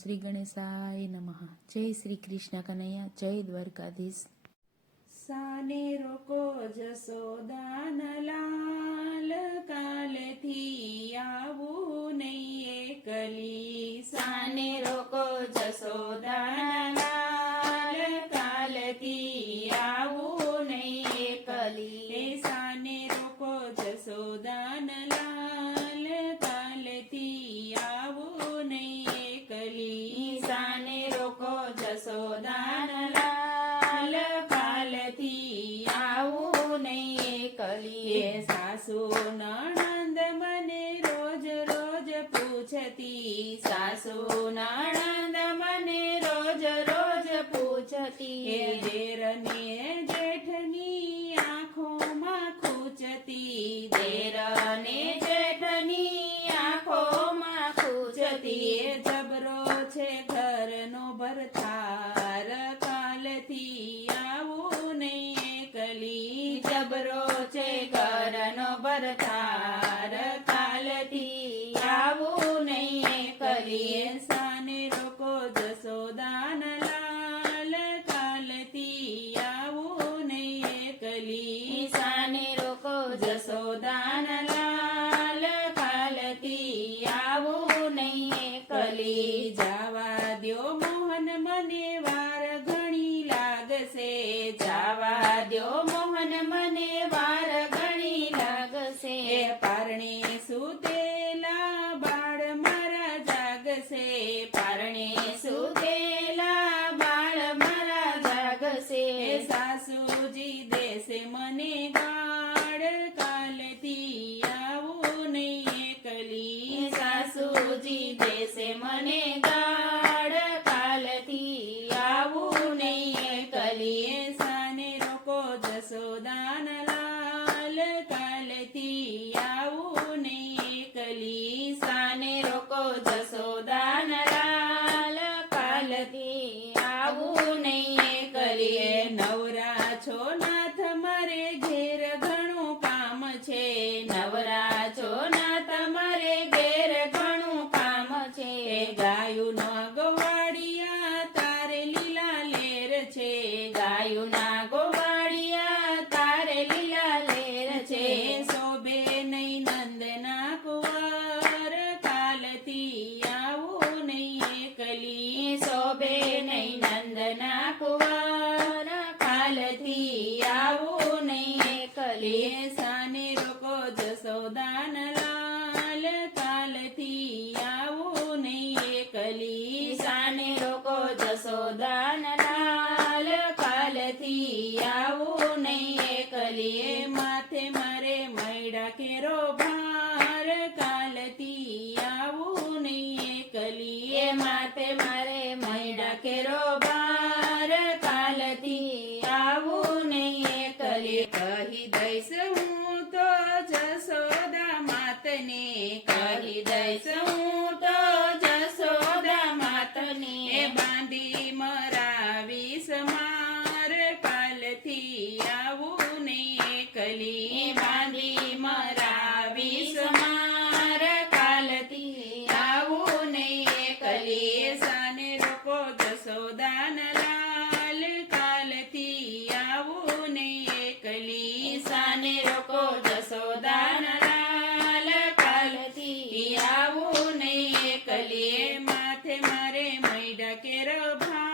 શ્રી ગણેશાય નમઃ. જય શ્રી કૃષ્ણ કનૈયા, જય દ્વારકાધીશ. સાને રોકો જસોદાન લાલ, કાલથી આવું નહીં એકલી. સાને રોકો જસોદાન લાલ, કાલથી આવું નહીં એકલી. સાને રોકો જસોદાન લાલ, કાલથી આવું નહીં એકલી. સાને રોકો જસોદાન લાલ, કાલથી આવું નહીં એકલી. સાસુ નણંદ મને રોજ રોજ પૂછતી, સાસુ નણંદ મને રોજ રોજ પૂછતી. દેર ને જેઠની આંખોમાં ખૂંચતી, દેર ને જેઠની આંખોમાં ખૂંચતી. જબરો છે ઘરનો ભરથાર, કાલથી આવું નહીં એકલી. જબરો છે ઘરનો ભરથાર, કાલથી આવું નહીં એકલી. સાને રોકો જસોદાન લાલ, કાલથી આવું નહીં એકલી. સાને રોકો જસોદાન લાલ, કાલથી આવું નહીં એકલી. જાવા દ્યો મોહન મને વાર ઘણી લાગશે, જાવા દ્યો મોહન મને વાર ઘણી લાગશે. પારણે સુતેલા બાળ મારા જાગશે, પારણે સુતેલા બાળ મારા જાગશે. સાસુજી દેશે મને ગાળ, કાલથી આવું નહીં એકલી. સાસુજી દેશે મને ગાળ, કાલથી આવું નહીં એકલી. સાને રોકો જસોદાન લાલ, કાલથી આવું નહીં એકલી. સાને રોકો જસોદાન લાલ, કાલથી આવું નહીં એકલી. નવરા છો નાથ મારે ઘેર ઘણું કામ છે, નવરા છો ના તમારે ઘેર ઘણું કામ છે. ગાયું નો ગવાડિયા તારે લીલા લેર છે, ગાયુના ગોવાળિયા તારે લીલા લેર છે. શોભે નહીં નંદના કુંવર, કાલથી આવું નહીં એકલી. શોભે નહીં નંદના કુંવર, કાલથી આવું નહીં એકલી. સાને રોકો જસોદાન લાલ, કાલથી આવું નહીં એકલી. સાને રોકો જસોદાન લાલ, કાલથી આવું નહીં એકલી. માથે મારે મૈડા કેરો ભાર, કાલથી આવું નહીં એકલી. માથે મારે મૈડા કેરો ભાર, કાલથી આવું નહીં એકલી. કહી દઈશ હું તો જસોદા માતને, કહી દઈશ હું તો જસોદા માતને. બાંધી મરાવીશ માર, કાલથી આવું નહીં એકલી. બાંધી મરાવીશ માર, કાલથી આવું નહીં એકલી. સાને રોકો જસોદાન લાલ, કાલથી આવું નહીં એકલી. સાને રોકો જસોદાન લાલ, કાલથી આવું નહીં એકલી. માથે મારે મૈડા કેરો ભાર,